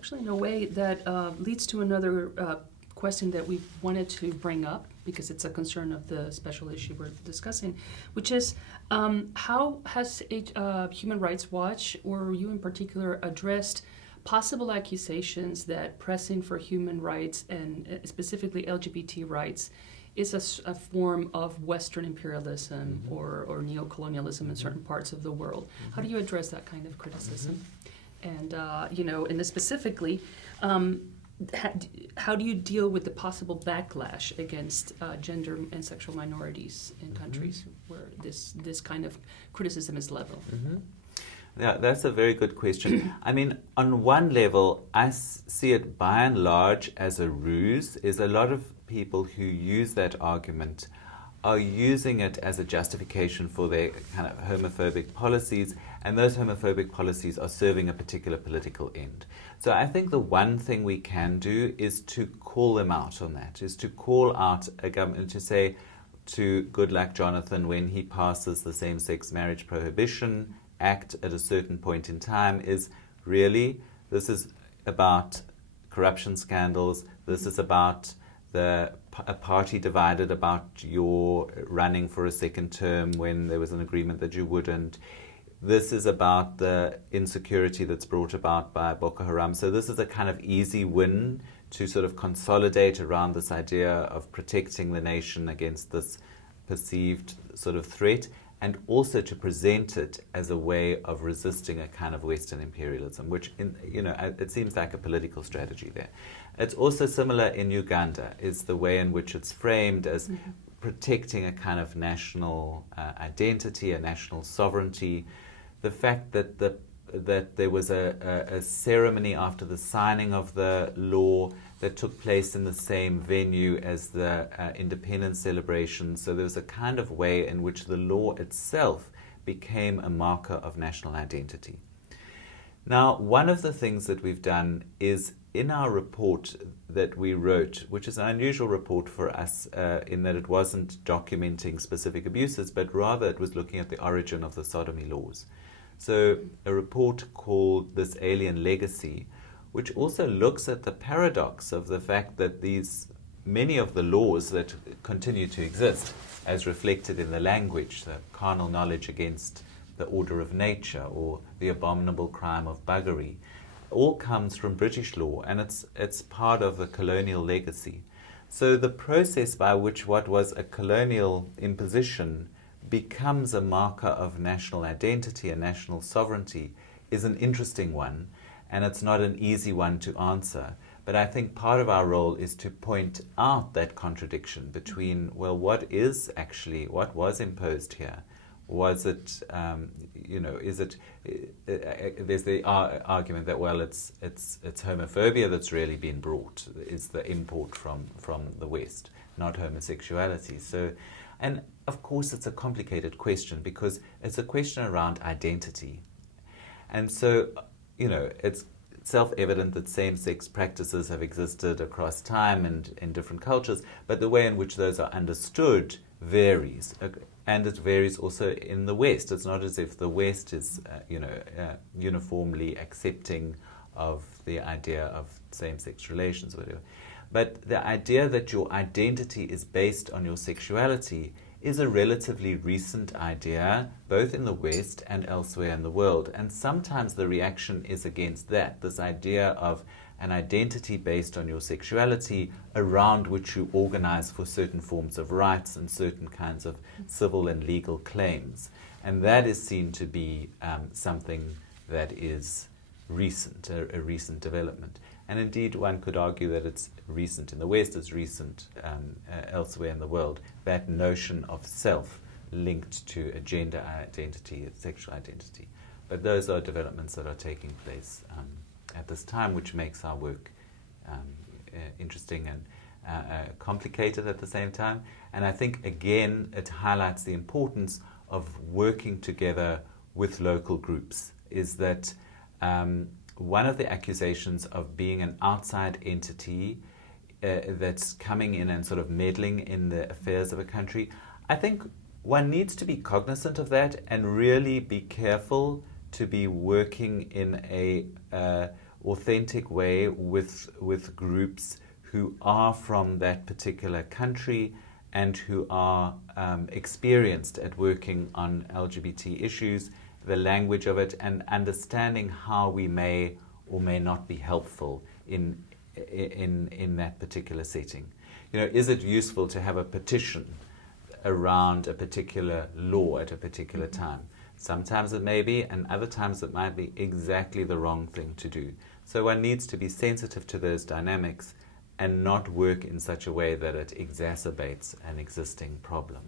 actually, in a way, that leads to another question that we wanted to bring up, because it's a concern of the special issue we're discussing, which is how has Human Rights Watch, or you in particular, addressed possible accusations that pressing for human rights, and specifically LGBT rights, is a form of Western imperialism or neocolonialism in certain parts of the world? How do you address that kind of criticism? And, and specifically, how do you deal with the possible backlash against gender and sexual minorities in countries where this kind of criticism is leveled? Yeah, that's a very good question. I mean, on one level, I see it by and large as a ruse. Is a lot of people who use that argument are using it as a justification for their kind of homophobic policies, and those homophobic policies are serving a particular political end. So I think the one thing we can do is to call them out on that, is to call out a government, to say to Goodluck Jonathan, when he passes the Same-Sex Marriage Prohibition Act at a certain point in time, is really, this is about corruption scandals, this is about a party divided about your running for a second term when there was an agreement that you wouldn't. This is about the insecurity that's brought about by Boko Haram. So this is a kind of easy win to sort of consolidate around this idea of protecting the nation against this perceived sort of threat, and also to present it as a way of resisting a kind of Western imperialism, which, it seems like a political strategy there. It's also similar in Uganda, is the way in which it's framed as protecting a kind of national identity, a national sovereignty. The fact that that there was a ceremony after the signing of the law that took place in the same venue as the independence celebration. So there was a kind of way in which the law itself became a marker of national identity. Now, one of the things that we've done is in our report that we wrote, which is an unusual report for us in that it wasn't documenting specific abuses, but rather it was looking at the origin of the sodomy laws. So a report called This Alien Legacy, which also looks at the paradox of the fact that many of the laws that continue to exist, as reflected in the language, the carnal knowledge against the order of nature, or the abominable crime of buggery, all comes from British law, and it's part of the colonial legacy. So the process by which what was a colonial imposition becomes a marker of national identity and national sovereignty is an interesting one, and it's not an easy one to answer. But I think part of our role is to point out that contradiction between, well, what was imposed here? Was it, is it, there's the argument that, well, it's homophobia that's really been brought, is the import from the West, not homosexuality. So, and of course it's a complicated question because it's a question around identity. And so, it's self-evident that same-sex practices have existed across time and in different cultures, but the way in which those are understood varies. And it varies also in the West. It's not as if the West is, uniformly accepting of the idea of same-sex relations, whatever. But the idea that your identity is based on your sexuality is a relatively recent idea, both in the West and elsewhere in the world. And sometimes the reaction is against that, this idea of an identity based on your sexuality around which you organize for certain forms of rights and certain kinds of civil and legal claims. And that is seen to be something that is recent, a recent development. And indeed, one could argue that it's recent in the West, it's recent elsewhere in the world, that notion of self linked to a gender identity, a sexual identity. But those are developments that are taking place at this time, which makes our work interesting and complicated at the same time. And I think, again, it highlights the importance of working together with local groups, is that one of the accusations of being an outside entity that's coming in and sort of meddling in the affairs of a country, I think one needs to be cognizant of that and really be careful to be working in a authentic way with groups who are from that particular country and who are experienced at working on LGBT issues, the language of it, and understanding how we may or may not be helpful in that particular setting. Is it useful to have a petition around a particular law at a particular time? Sometimes it may be, and other times it might be exactly the wrong thing to do. So one needs to be sensitive to those dynamics and not work in such a way that it exacerbates an existing problem.